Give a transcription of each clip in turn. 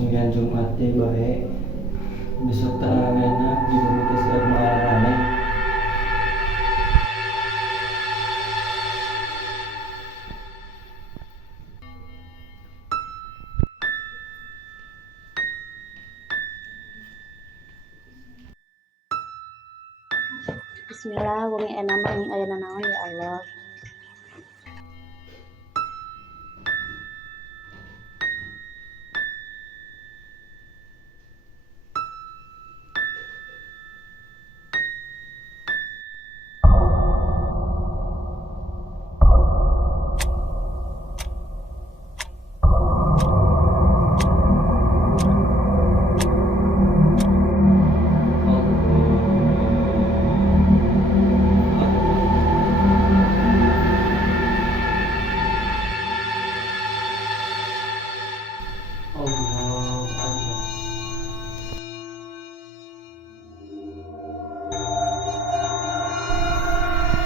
sunggian Jumat teh bae besok tarawehna di bumi seueur maalana. Bismillah, wong enama ing ayana naon ya Allah.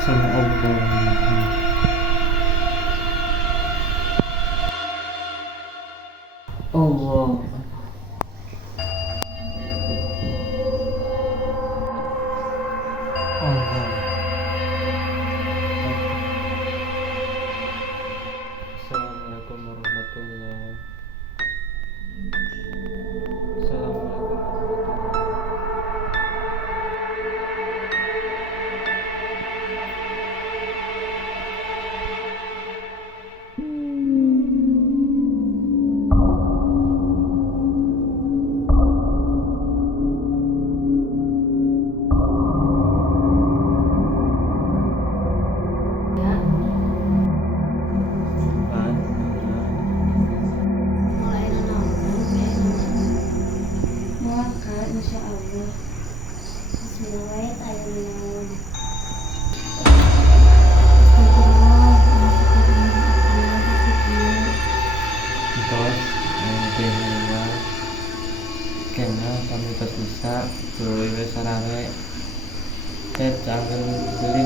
Sama Allah. Allah. Allah. Assalamualaikum warahmatullahi. Assalamualaikum warahmatullahi. Insya Allah. Bismillah, tayyibun. Terus yang kena kami tos bisa tulis sarare jangan beli.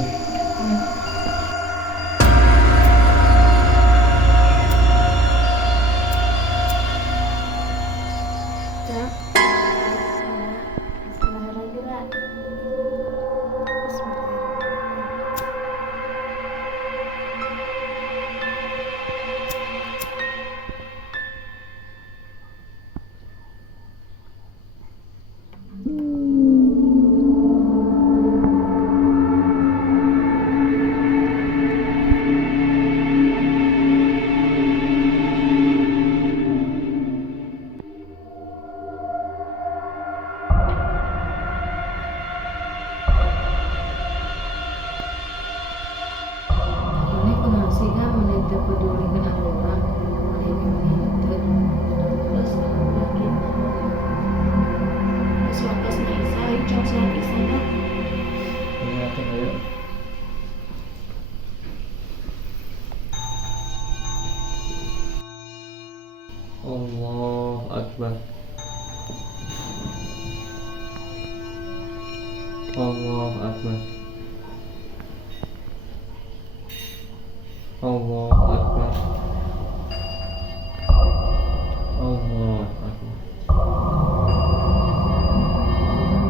Ini pengasihan menitip peduli dengan orang ini menitip terus lagi terus wakasnya Isa hijau sholat Isa dah Ini apa ya? Allah Akbar. Allah Akbar. Allah Akbar. Allah Akbar.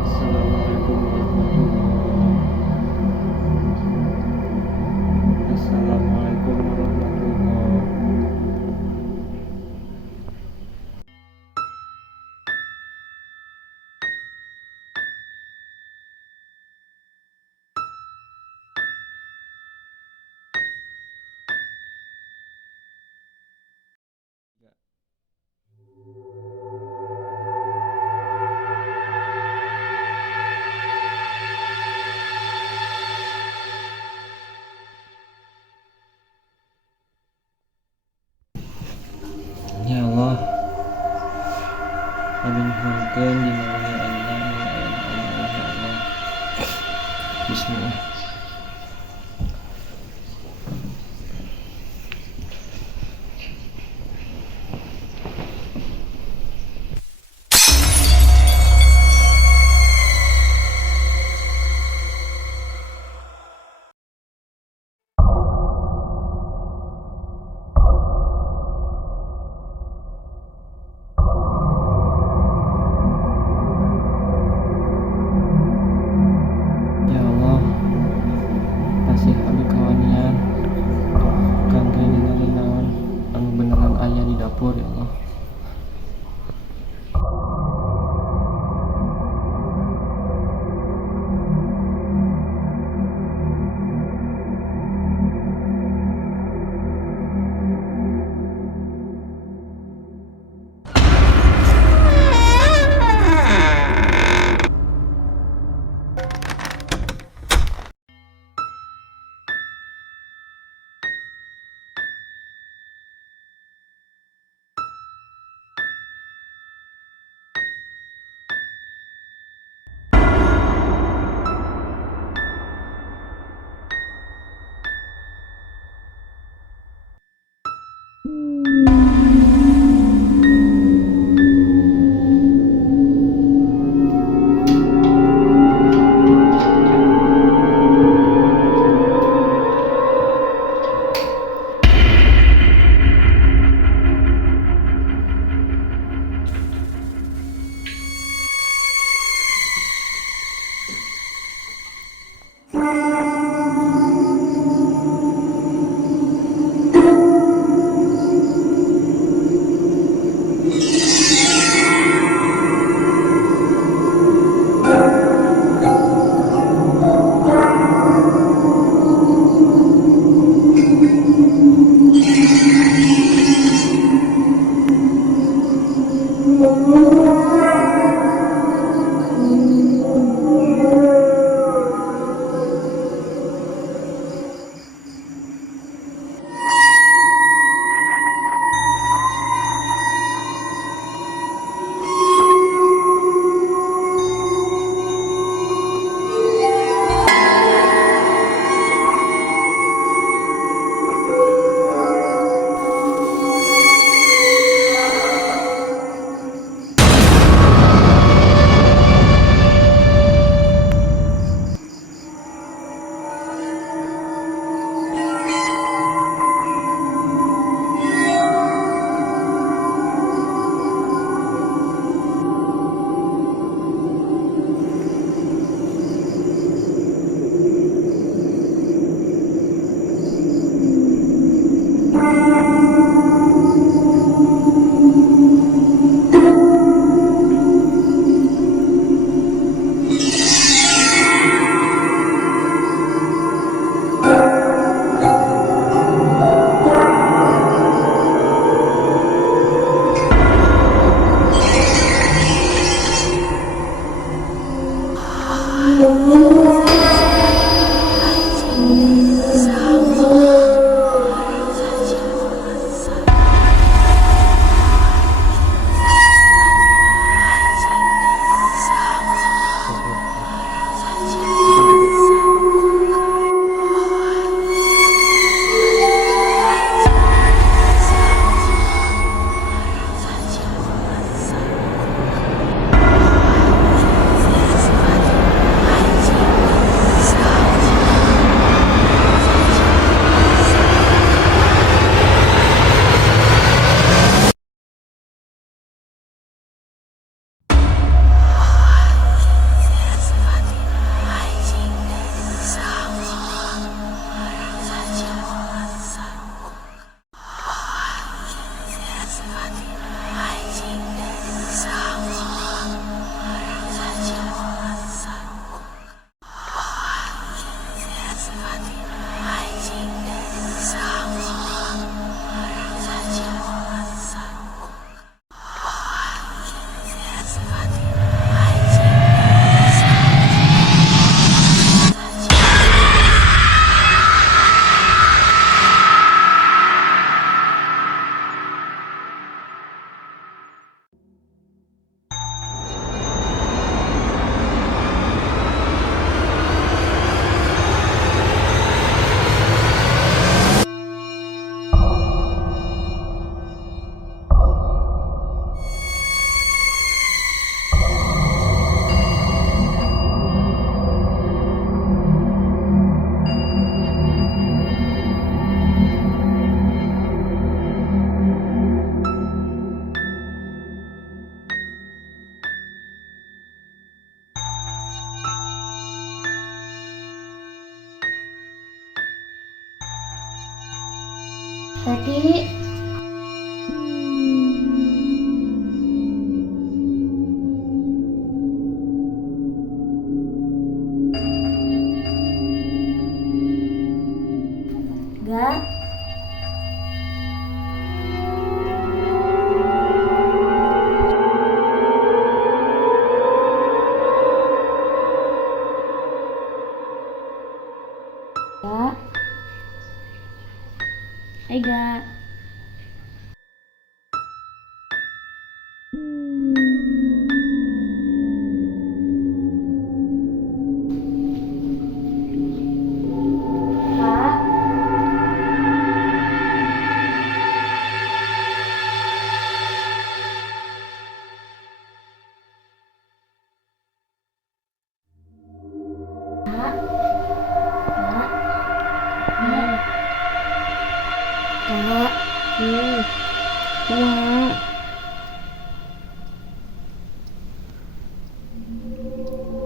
Assalamualaikum warahmatullahi. Assalamualaikum warahmatullahi. Ya Allah, kami mohonkan di naungan Allah, ya Allah. Bismillah. Tadi Gak, Gak, Gak. Kak, Kak, Kak, Kak, Kak, Kak.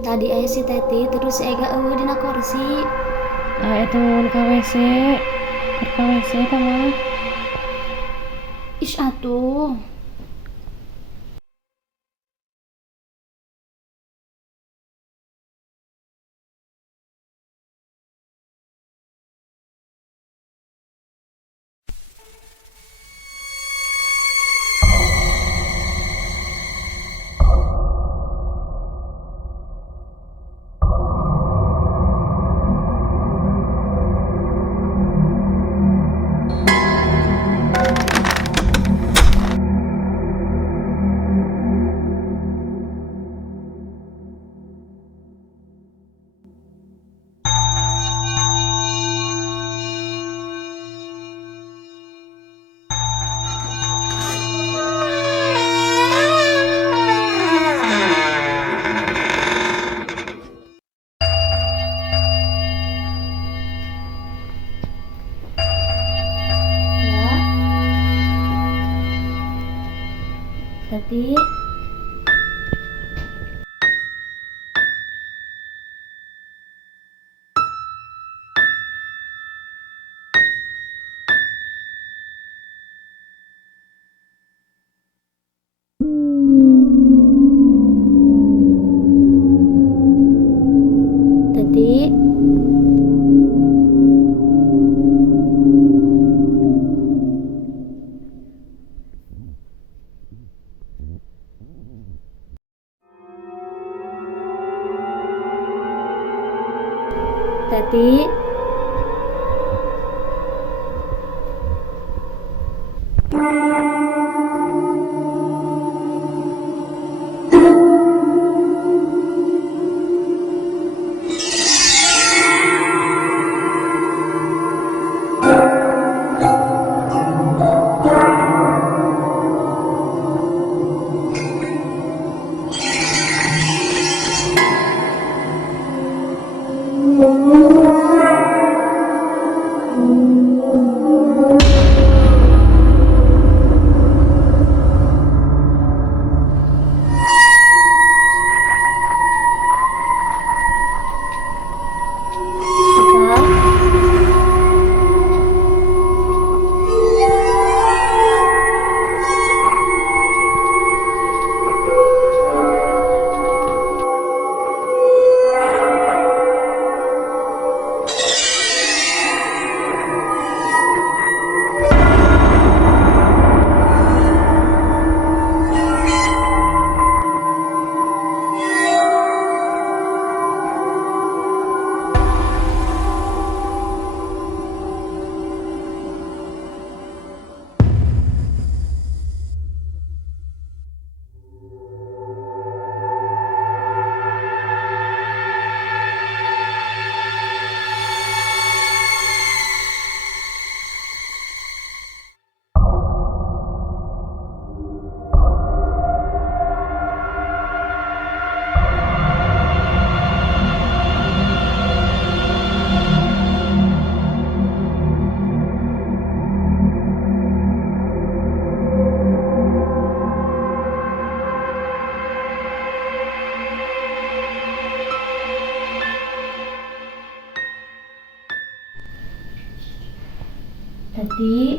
Tadi ayah si Teti terus si Ega dina kursi. Ah, itu ke WC. Ke WC kamu. Ish atuh. Ya, Teti. Teti. Teti.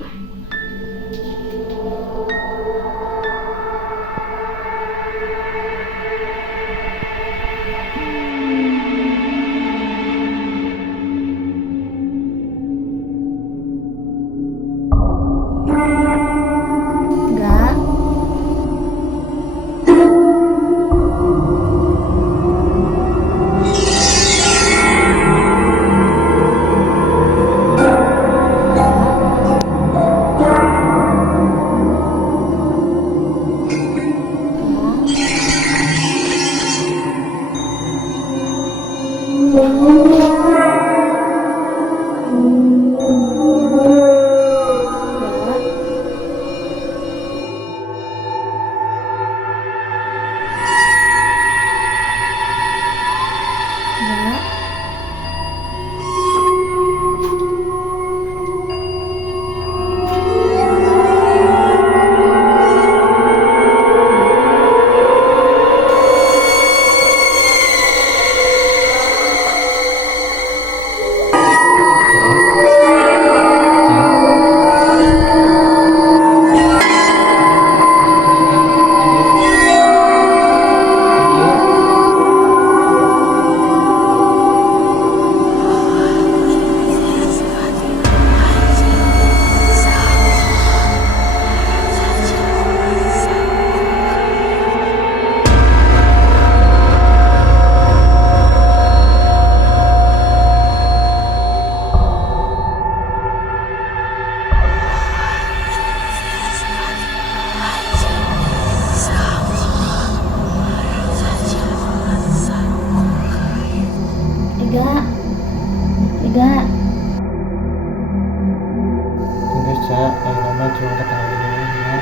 Enggak. Ega. Enggak, Cak. Ayo mama cuma ketawa dulu ya.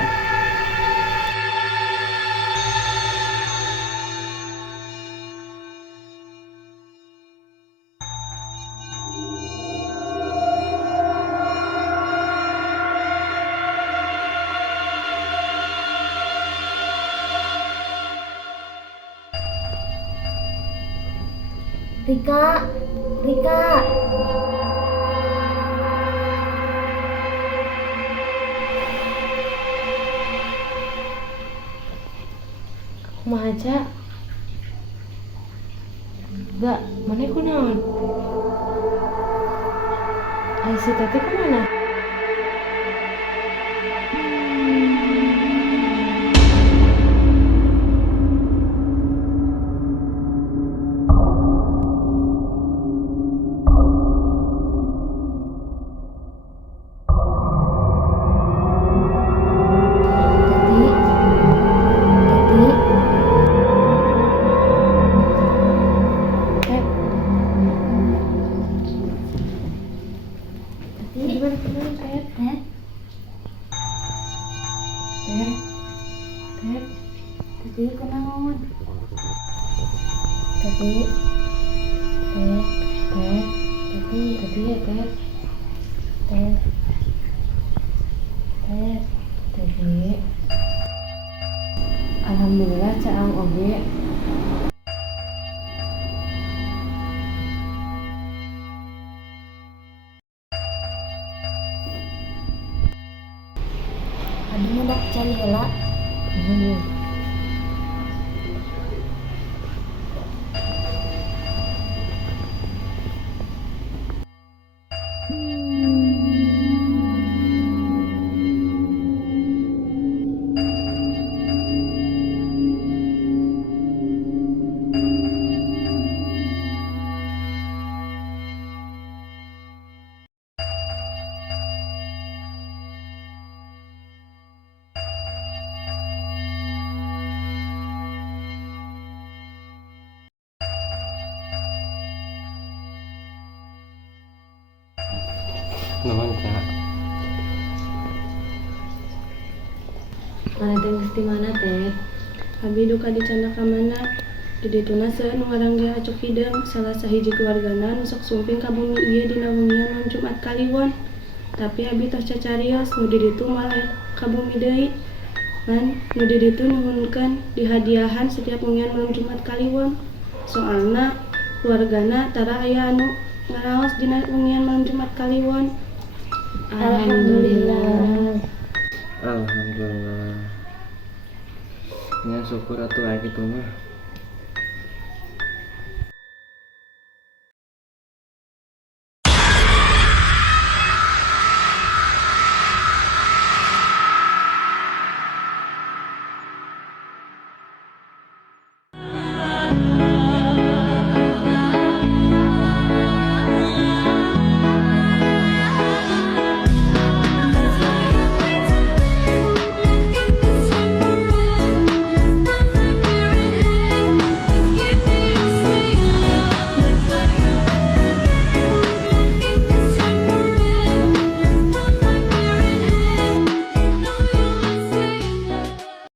Rika. Rika. Kumaha aja? Gak, mana aku naon? Ay, si Tati kemana? Tati kunaon? Tati. Teh. Tati ya teh. Teh. Tati. Alhamdulillah caang oge. Abi mudak cari heula. Nuhun Kak. Mana teh geus di mana teh? Abi duka di Candaka mana di dituna seueur nu ngaran Ge Acuk Hideng salah sahiji keluargana nu sok sumping ka bumi ieu dina wengian malam Jumat Kaliwon. Tapi abi tos cacarios nu di ditu malah ka bumi deui. Lan nu di ditu nuhunkeun dihadiahan setiap wengian malam Jumat Kaliwon. Soalna keluargana tara aya anu ngaraos dina wengian malam Jumat Kaliwon. Alhamdulillah. Alhamdulillah. Ya syukur atuh aya kitu mah.